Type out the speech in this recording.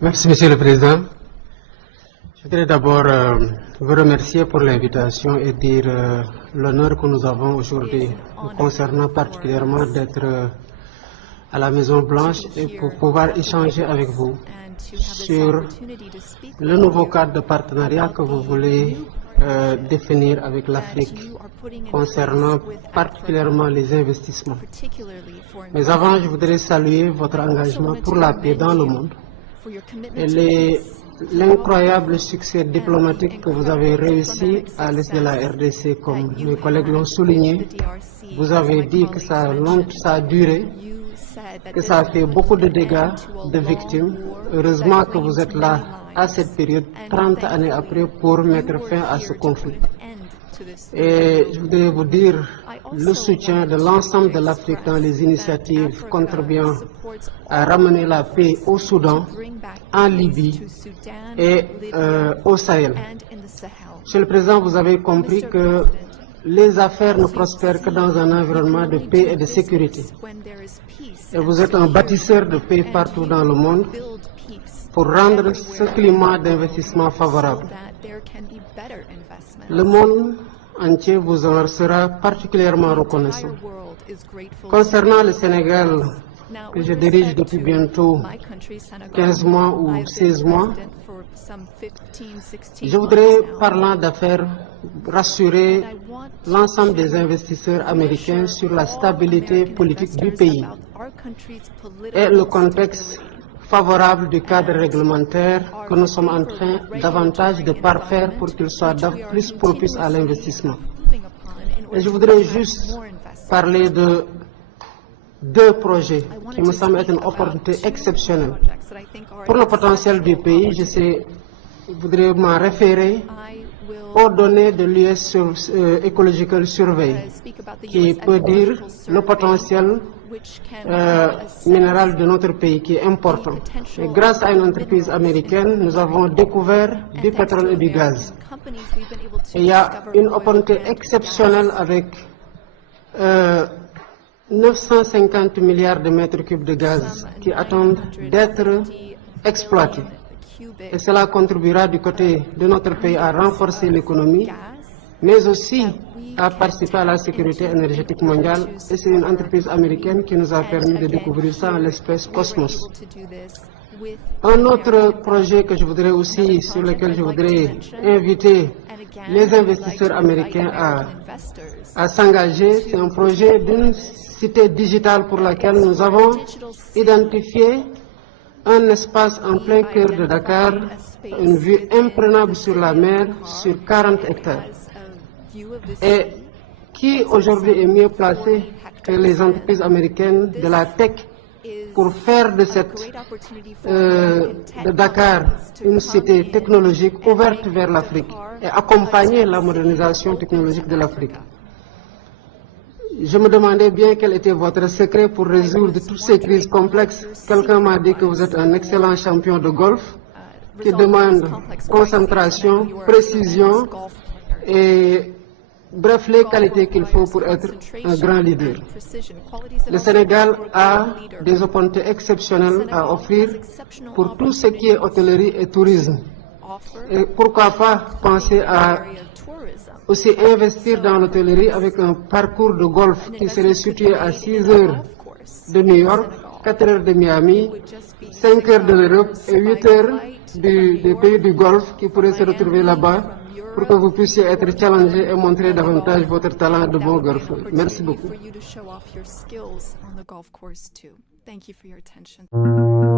Merci, Monsieur le Président. Je voudrais d'abord vous remercier pour l'invitation et dire l'honneur que nous avons aujourd'hui, concernant particulièrement d'être à la Maison Blanche et pour pouvoir échanger avec vous sur le nouveau cadre de partenariat que vous voulez définir avec l'Afrique concernant particulièrement les investissements. Mais avant, je voudrais saluer votre engagement pour la paix dans le monde et l'incroyable succès diplomatique que vous avez réussi à l'est de la RDC, comme mes collègues l'ont souligné. Vous avez dit que ça a duré, que ça a fait beaucoup de dégâts, de victimes. Heureusement que vous êtes là à cette période, 30 années après, pour mettre fin à ce conflit. Et je voudrais vous dire le soutien de l'ensemble de l'Afrique dans les initiatives contribuant à ramener la paix au Soudan, en Libye et au Sahel. Monsieur le Président, vous avez compris que les affaires ne prospèrent que dans un environnement de paix et de sécurité. Et vous êtes un bâtisseur de paix partout dans le monde pour rendre ce climat d'investissement favorable. Le monde entier vous en sera particulièrement reconnaissant. Concernant le Sénégal, que je dirige depuis bientôt 15 mois ou 16 mois, je voudrais, parlant d'affaires, rassurer l'ensemble des investisseurs américains sur la stabilité politique du pays et le contexte favorable du cadre réglementaire que nous sommes en train davantage de parfaire pour qu'il soit plus propice à l'investissement. Et je voudrais juste parler de deux projets qui me semblent être une opportunité exceptionnelle. Pour le potentiel du pays, je voudrais m'en référer aux données de l'US Ecological Survey, qui peut dire le potentiel minéral de notre pays qui est important. Et grâce à une entreprise américaine, nous avons découvert du pétrole et du gaz. Et il y a une opportunité exceptionnelle avec 950 milliards de mètres cubes de gaz qui attendent d'être exploités. Et cela contribuera du côté de notre pays à renforcer l'économie, mais aussi à participer à la sécurité énergétique mondiale. Et c'est une entreprise américaine qui nous a permis de découvrir ça en l'espèce Cosmos. Un autre projet que je voudrais aussi, sur lequel je voudrais inviter les investisseurs américains à s'engager, c'est un projet d'une cité digitale pour laquelle nous avons identifié un espace en plein cœur de Dakar, une vue imprenable sur la mer, sur 40 hectares. Et qui aujourd'hui est mieux placé que les entreprises américaines de la tech pour faire de Dakar une cité technologique ouverte vers l'Afrique et accompagner la modernisation technologique de l'Afrique. Je me demandais bien quel était votre secret pour résoudre toutes ces crises complexes. Quelqu'un m'a dit que vous êtes un excellent champion de golf qui demande concentration, précision et bref, les qualités qu'il faut pour être un grand leader. Le Sénégal a des opportunités exceptionnelles à offrir pour tout ce qui est hôtellerie et tourisme. Et pourquoi pas penser à aussi investir dans l'hôtellerie avec un parcours de golf qui serait situé à 6 heures de New York, 4 heures de Miami, 5 heures de l'Europe et 8 heures des pays du Golfe qui pourraient se retrouver là-bas pour que vous puissiez être challengé et montrer davantage votre talent de bon golfeur. Merci beaucoup. Thank you for your attention.